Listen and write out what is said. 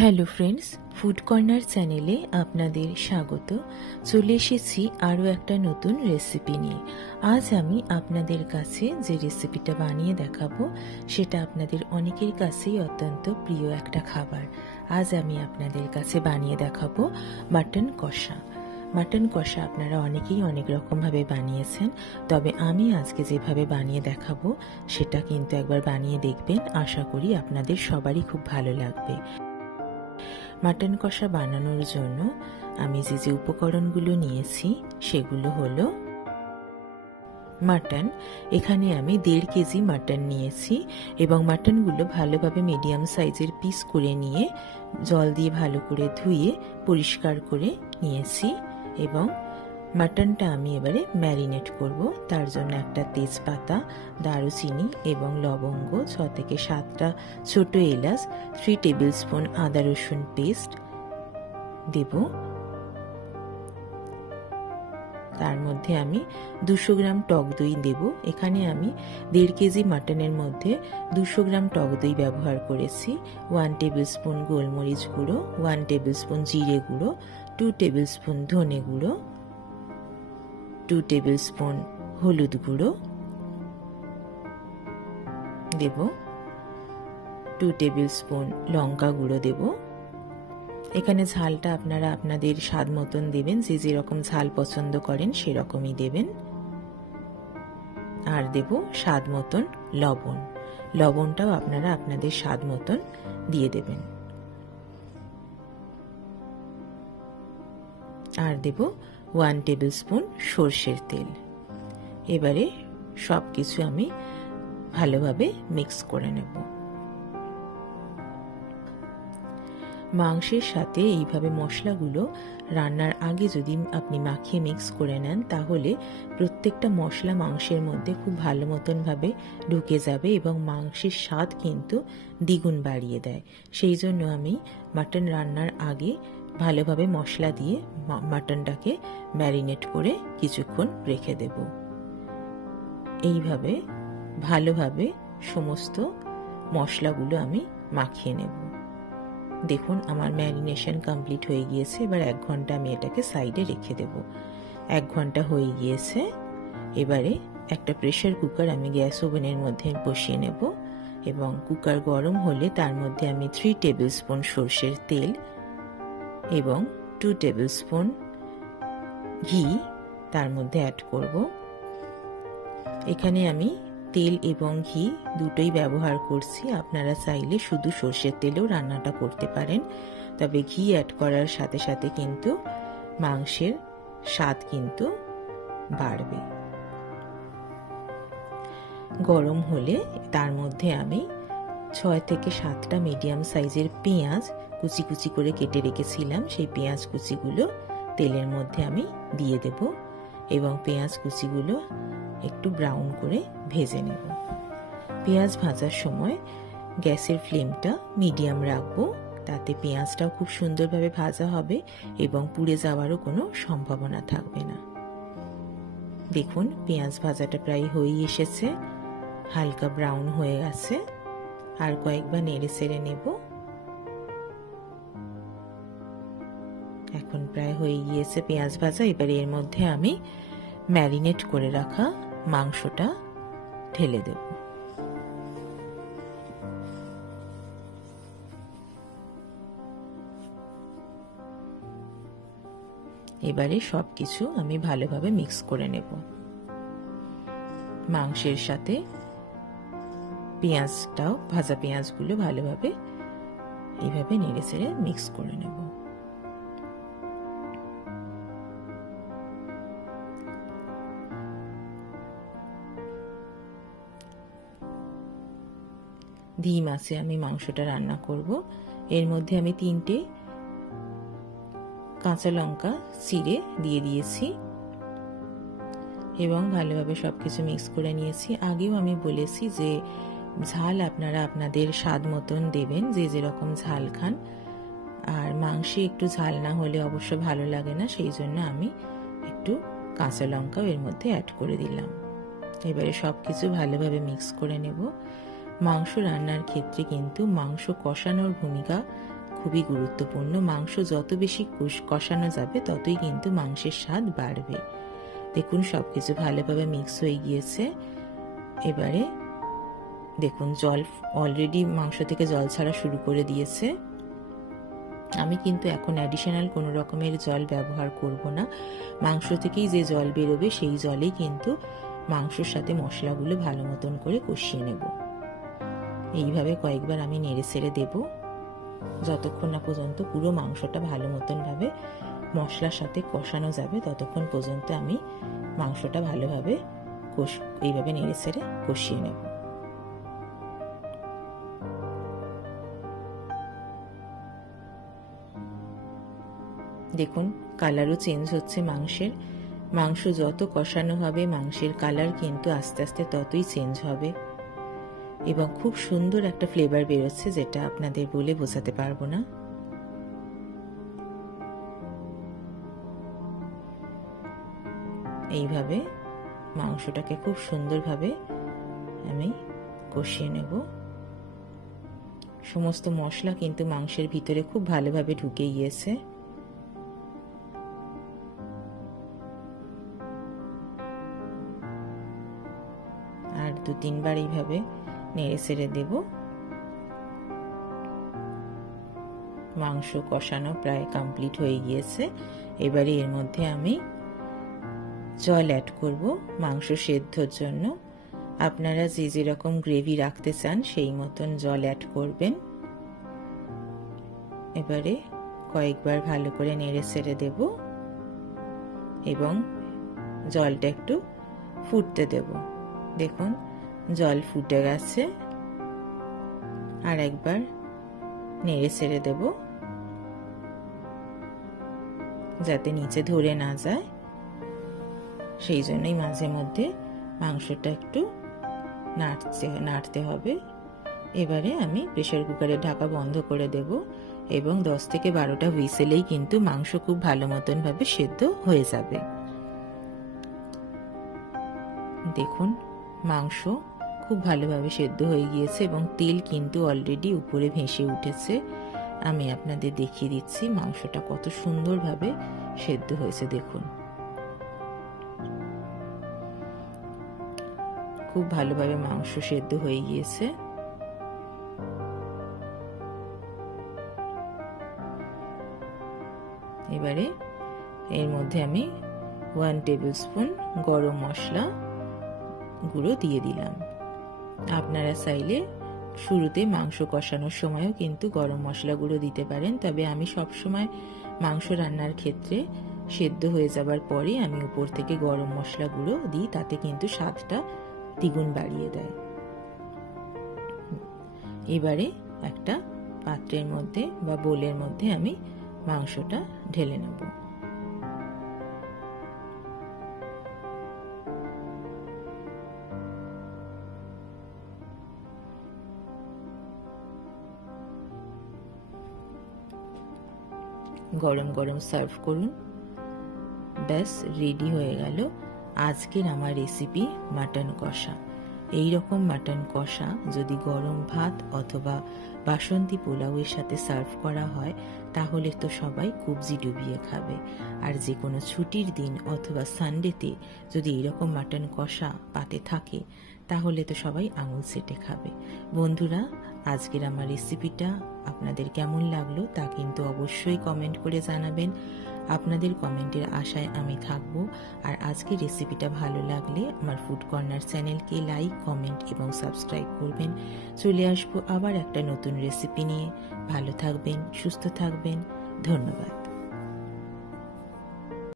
Hello friends, food corner চ্যানেলে আপনাদের স্বাগত। চলে এসেছি আরও একটা নতুন রেসিপি নিয়ে। আজ আমি আপনাদের কাছে যে রেসিপিটা বানিয়ে দেখাবো সেটা আপনাদের অনেকের কাছেই অত্যন্ত প্রিয় একটা খাবার। আজ আমি আপনাদের কাছে বানিয়ে দেখাবো মাটন কষা। মাটন কষা আপনারা অনেকেই অনেক রকমভাবে বানিয়েছেন, তবে আমি আজকে যেভাবে বানিয়ে দেখাবো সেটা কিন্তু একবার বানিয়ে দেখবেন। আশা করি আপনাদের সবারই খুব ভালো লাগবে। মাটন কষা বানানোর জন্য আমি যে উপকরণগুলো নিয়েছি সেগুলো হলো মাটন। এখানে আমি 1.5 কেজি মাটন নিয়েছি এবং মাটনগুলো ভালোভাবে মিডিয়াম সাইজের পিস করে নিয়ে জল দিয়ে ভালো করে ধুয়ে পরিষ্কার করে নিয়েছি এবং মাটনটা আমি এবারে ম্যারিনেট করব। তার জন্য একটা তেজপাতা, দারুচিনি এবং লবঙ্গ, 6 থেকে 7টা ছোট এলাচ, 3 টেবিল স্পুন আদা রসুন পেস্ট দেব। তার মধ্যে আমি 200 গ্রাম টক দই দেব। এখানে আমি 1.5 কেজি মাটনের মধ্যে 200 গ্রাম টক দই ব্যবহার করেছি। 1 টেবিল স্পুন গোলমরিচ গুঁড়ো, 1 টেবিল স্পুন জিরে গুঁড়ো, 2 টেবিল স্পুন ধনে গুঁড়ো, 2 টেবিল স্পুন হলুদ গুঁড়ো দেব, 2 টেবিল স্পুন লঙ্কা গুঁড়ো দেব। এখানে ঝালটা আপনারা আপনাদের স্বাদ মতন দেবেন, যে যেরকম ঝাল পছন্দ করেন সেরকমই দেবেন। আর দেব স্বাদ মতন লবণ। লবণটাও আপনারা আপনাদের স্বাদ মতন দিয়ে দেবেন। আর দেব 1 টেবিল স্পুন সর্ষের তেল। এবারে সবকিছু আমি ভালোভাবে মিক্স করে নেব। মাংসের সাথে এইভাবে মশলাগুলো রান্নার আগে যদি আপনি মাখিয়ে মিক্স করে নেন তাহলে প্রত্যেকটা মশলা মাংসের মধ্যে খুব ভালো মতন ভাবে ঢুকে যাবে এবং মাংসের স্বাদ কিন্তু দ্বিগুণ বাড়িয়ে দেয়। সেই জন্য আমি মাটন রান্নার আগে ভালোভাবে মশলা দিয়ে মাটনটাকে ম্যারিনেট করে কিছুক্ষণ রেখে দেব। এইভাবে ভালোভাবে সমস্ত মশলাগুলো আমি মাখিয়ে নেব। দেখুন আমার ম্যারিনেশন কমপ্লিট হয়ে গিয়েছে। এবার 1 ঘন্টা আমি এটাকে সাইডে রেখে দেব। 1 ঘন্টা হয়ে গিয়েছে। এবারে একটা প্রেসার কুকার আমি গ্যাস ওভেনের মধ্যে বসিয়ে নেব এবং কুকার গরম হলে তার মধ্যে আমি 3 টেবিল স্পুন সর্ষের তেল এবং 2 টেবিল স্পুন ঘি তার মধ্যে অ্যাড করব। এখানে আমি তেল এবং ঘি দুটোই ব্যবহার করছি। আপনারা চাইলে শুধু সর্ষের তেলেও রান্নাটা করতে পারেন, তবে ঘি অ্যাড করার সাথে সাথে কিন্তু মাংসের স্বাদ কিন্তু বাড়বে। গরম হলে তার মধ্যে আমি 6 থেকে 7টা মিডিয়াম সাইজের পেঁয়াজ কুচি কুচি করে কেটে রেখেছিলাম, সেই পেঁয়াজ কুচিগুলো তেলের মধ্যে আমি দিয়ে দেব এবং পেঁয়াজ কুচিগুলো একটু ব্রাউন করে ভেজে নেব। পেঁয়াজ ভাজার সময় গ্যাসের ফ্লেমটা মিডিয়াম রাখবো, তাতে পেঁয়াজটাও খুব সুন্দরভাবে ভাজা হবে এবং পুড়ে যাওয়ারও কোনো সম্ভাবনা থাকবে না। দেখুন পেঁয়াজ ভাজাটা প্রায় হয়েই এসেছে, হালকা ব্রাউন হয়ে গেছে। আর কয়েকবার নেড়ে চেড়ে নেব। এখন প্রায় হয়ে গিয়েছে পেঁয়াজ ভাজা। এবার এর মধ্যে আমি ম্যারিনেট করে রাখা মাংসটা ঢেলে দেব। এবারে সবকিছু আমি ভালোভাবে মিক্স করে নেব। মাংসের সাথে পেঁয়াজটাও, ভাজা পেঁয়াজগুলো ভালোভাবে এইভাবে নেড়ে চেড়ে মিক্স করে নেব। ধিম আছে আমি মাংসটা রান্না করব। এর মধ্যে আমি 3টে কাঁচা লঙ্কা চিড়ে দিয়ে দিয়েছি এবং ভালোভাবে সবকিছু মিক্স করে নিয়েছি। আগেও আমি বলেছি যে ঝাল আপনারা আপনাদের স্বাদ মতন দেবেন, যে যেরকম ঝাল খান। আর মাংসে একটু ঝাল না হলে অবশ্য ভালো লাগে না, সেই জন্য আমি একটু কাঁচা লঙ্কাও এর মধ্যে অ্যাড করে দিলাম। এবারে সবকিছু ভালোভাবে মিক্স করে নেব। মাংস রান্নার ক্ষেত্রে কিন্তু মাংস কষানোর ভূমিকা খুবই গুরুত্বপূর্ণ। মাংস যত বেশি কষানো যাবে ততই কিন্তু মাংসের স্বাদ বাড়বে। দেখুন সবকিছু ভালোভাবে মিক্স হয়ে গিয়েছে। এবারে দেখুন জল অলরেডি মাংস থেকে জল ছাড়া শুরু করে দিয়েছে। আমি কিন্তু এখন অ্যাডিশনাল কোনো রকমের জল ব্যবহার করব না। মাংস থেকেই যে জল বেরোবে সেই জলেই কিন্তু মাংসর সাথে মশলাগুলো ভালো মতন করে কষিয়ে নেব। এইভাবে কয়েকবার আমি নেড়ে ছেড়ে দেব যতক্ষণ না পর্যন্ত পুরো মাংসটা ভালো মতন ভাবে মশলার সাথে কষানো যাবে, ততক্ষণ পর্যন্ত আমি মাংসটা ভালোভাবে এইভাবে নেড়ে ছেড়ে কষিয়ে নেব। দেখুন কালারও চেঞ্জ হচ্ছে মাংসের। মাংস যত কষানো হবে মাংসের কালার কিন্তু আস্তে আস্তে ততই চেঞ্জ হবে এবং খুব সুন্দর একটা ফ্লেভার বেরোচ্ছে, যেটা আপনাদের বলে বোঝাতে পারবো না। এইভাবে মাংসটাকে খুব সুন্দরভাবে আমি কষিয়ে নেব। সমস্ত মশলা কিন্তু মাংসের ভিতরে খুব ভালোভাবে ঢুকে গিয়েছে। আর 2-3 বার এইভাবে নেড়ে ছেড়ে দেব। মাংস কষানো প্রায় কমপ্লিট হয়ে গিয়েছে। এবারে এর মধ্যে আমি জল অ্যাড করব মাংস সেদ্ধর জন্য। আপনারা যে যেরকম গ্রেভি রাখতে চান সেই মতন জল অ্যাড করবেন। এবারে কয়েকবার ভালো করে নেড়ে ছেড়ে দেব এবং জলটা একটু ফুটতে দেব। দেখুন জল ফুটে গেছে। আর একবার নেড়ে ছেড়ে দেব যাতে নিচে ধরে না যায়, সেই জন্যই মাঝে মধ্যে মাংসটা একটু নাড়তে হবে। এবারে আমি প্রেসার কুকারের ঢাকা বন্ধ করে দেব এবং 10 থেকে 12টা হুইসেলেই কিন্তু মাংস খুব ভালো মতন ভাবে সেদ্ধ হয়ে যাবে। দেখুন মাংস খুব ভালোভাবে সেদ্ধ হয়ে গিয়েছে এবং তেল কিন্তু অলরেডি উপরে ভেসে উঠেছে। আমি আপনাদের দেখিয়ে দিচ্ছি মাংসটা কত সুন্দরভাবে সেদ্ধ হয়েছে। দেখুন খুব ভালোভাবে মাংস সেদ্ধ হয়ে গিয়েছে। এবারে এর মধ্যে আমি 1 টেবিল স্পুন গরম মশলা গুঁড়ো দিয়ে দিলাম। আপনারা চাইলে শুরুতে মাংস কষানোর সময়ও কিন্তু গরম মশলা গুঁড়ো দিতে পারেন, তবে আমি সব সময় মাংস রান্নার ক্ষেত্রে সেদ্ধ হয়ে যাবার পরে আমি উপর থেকে গরম মশলা গুঁড়ো দিই, তাতে কিন্তু স্বাদটা দ্বিগুণ বাড়িয়ে দেয়। এবারে একটা পাত্রের মধ্যে বা বোলের মধ্যে আমি মাংসটা ঢেলে নেব। গরম গরম সার্ভ করুন। ব্যাস রেডি হয়ে গেল আজকের আমার রেসিপি মাটন কষা। এই রকম মাটন কষা যদি গরম ভাত অথবা বাসন্তী পোলাওয়ের সাথে সার্ভ করা হয় তাহলে তো সবাই কবজি ডুবিয়ে খাবে। আর যে কোনো ছুটির দিন অথবা সানডেতে যদি এরকম মাটন কষা পাতে থাকে তাহলে তো সবাই আঙুল চেটে খাবে। বন্ধুরা, আজকের আমার রেসিপিটা আপনাদের কেমন লাগলো তা কিন্তু অবশ্যই কমেন্ট করে জানাবেন। আপনাদের কমেন্টের আশায় আমি থাকবো। আর আজকের রেসিপিটা ভালো লাগলে আমার ফুড কর্নার চ্যানেলকে লাইক, কমেন্ট এবং সাবস্ক্রাইব করবেন। চলে আসবো আবার একটা নতুন রেসিপি নিয়ে। ভালো থাকবেন, সুস্থ থাকবেন। ধন্যবাদ।